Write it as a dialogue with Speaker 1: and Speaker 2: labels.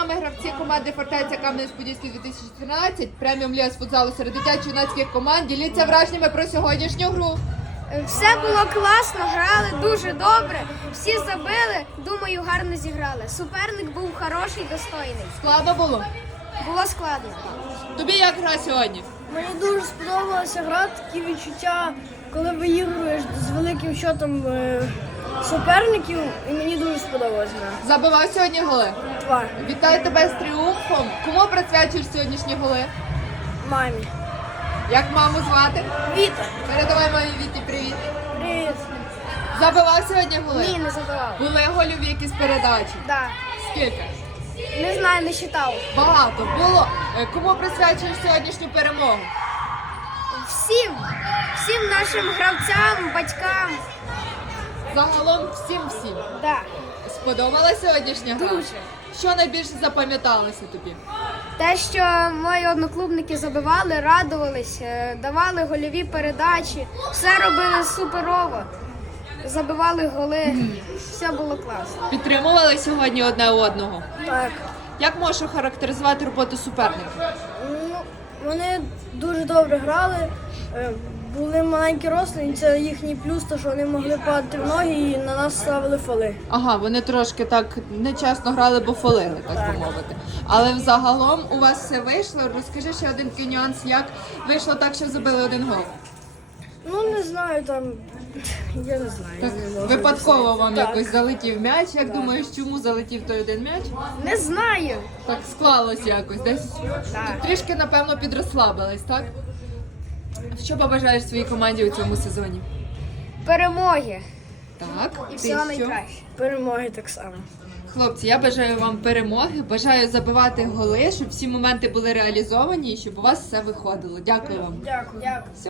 Speaker 1: нами гравці команди «Фортеця Кам'янець-Подільський 2013», преміум ліга з футзалу серед дитячо-юнацьких команд. Діліться враженнями про сьогоднішню гру.
Speaker 2: Все було класно, грали дуже добре, всі забили, думаю, гарно зіграли. Суперник був хороший, достойний.
Speaker 1: Складно було?
Speaker 2: Було складно.
Speaker 1: Тобі як гра сьогодні?
Speaker 3: Мені дуже сподобалася гра, такі відчуття, коли виігруєш з великим счетом суперників, і мені дуже сподобалася гра.
Speaker 1: Забивав сьогодні голи?
Speaker 3: 2.
Speaker 1: Вітаю тебе з тріумфом. Кому присвячуєш сьогоднішні голи?
Speaker 3: Мамі.
Speaker 1: Як маму звати?
Speaker 3: Віта.
Speaker 1: Передавай мамі Віті привіт.
Speaker 3: Привіт.
Speaker 1: Забивав сьогодні голи?
Speaker 2: Ні, не забивав.
Speaker 1: Були гольові якісь передачі?
Speaker 2: Да.
Speaker 1: Скільки?
Speaker 2: Не знаю, не читав.
Speaker 1: Багато було. Кому присвячуєш сьогоднішню перемогу?
Speaker 2: Всім нашим гравцям, батькам.
Speaker 1: Загалом всім.
Speaker 2: Да.
Speaker 1: Сподобалася сьогоднішня гра?
Speaker 2: Дуже.
Speaker 1: Що найбільше запам'яталося тобі?
Speaker 2: Те, що мої одноклубники забивали, радувались, давали гольові передачі, все робили суперово, забивали голи, все було класно.
Speaker 1: Підтримували сьогодні одне одного?
Speaker 3: Так.
Speaker 1: Як можеш охарактеризувати роботу суперників?
Speaker 3: Ну, вони дуже добре грали, були маленькі росли, і це їхній плюс, то що вони могли падати в ноги і на нас ставили фоли.
Speaker 1: Ага, вони трошки так нечесно грали, бо фолили, так би мовити. Але взагалом у вас все вийшло. Розкажи ще один такий нюанс, як вийшло так, що забили один гол.
Speaker 3: Ну, не знаю, там, я не знаю.
Speaker 1: Так,
Speaker 3: не можу
Speaker 1: випадково
Speaker 3: об'яснити.
Speaker 1: вам
Speaker 3: Так.
Speaker 1: якось залетів м'яч. Як думаєш, чому залетів той один м'яч?
Speaker 2: Не знаю.
Speaker 1: Так склалось якось. Десь трішки, напевно, підрозслабились, так? Що побажаєш своїй команді у цьому сезоні?
Speaker 2: Перемоги
Speaker 1: Так,
Speaker 2: і
Speaker 1: ти
Speaker 2: всього
Speaker 1: що?
Speaker 2: найкраще.
Speaker 3: Перемоги так само.
Speaker 1: Хлопці, я бажаю вам перемоги, бажаю забивати голи, щоб всі моменти були реалізовані і щоб у вас все виходило. Дякую вам.
Speaker 3: Дякую.